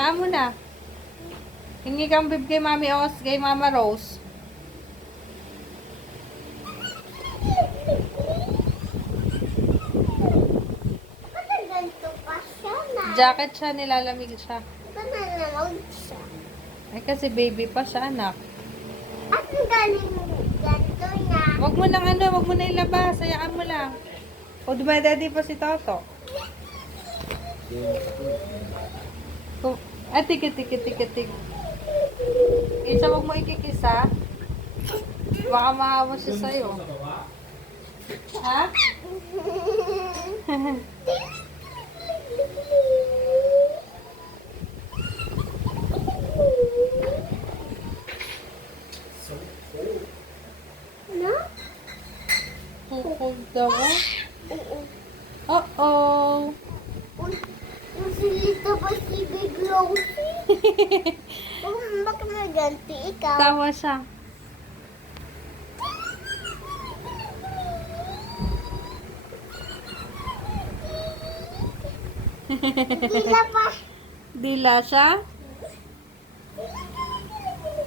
Hayaan mo na. Hingi kang bib kay Mami Os, kay Mama Rose. Bakit ganito pa siya na? Jacket siya, nilalamig siya. Ito na naman siya. Ay, kasi baby pa siya, anak. At ang galing ganito na. Wag mo nang wag mo na ilabas. Hayaan mo lang. O, dumadadi pa si Toto. Ay, tikit. Isa, wag mo ikikisa. Baka mahawa siya sa'yo. Ha? No? Kukog daw. Oo. Uh-oh. Masilito pa si Big Rosie. Bakit may ganti ikaw? Tawa siya. Dila pa. Dila siya?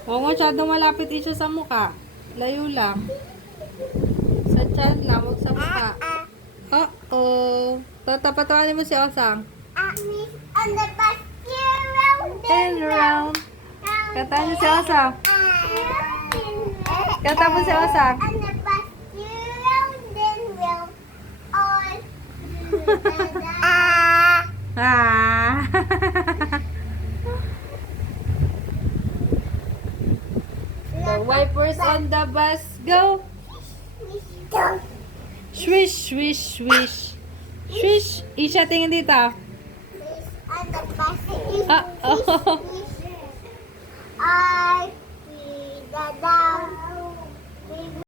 Huwag masyadong malapit siya sa mukha. Layo lang. Sa tiyan lang, huwag sa mukha. Uh-oh. Tatapatawanin mo si Osang. Miss on the basket round And round. Kata niyo si Osang. Kata mo si Osang. On the basket round and round. On. Ah. The wipers on the bus go. Swish, swish, swish. Swish. Isha, tingin dito. On the basket. Uh-oh.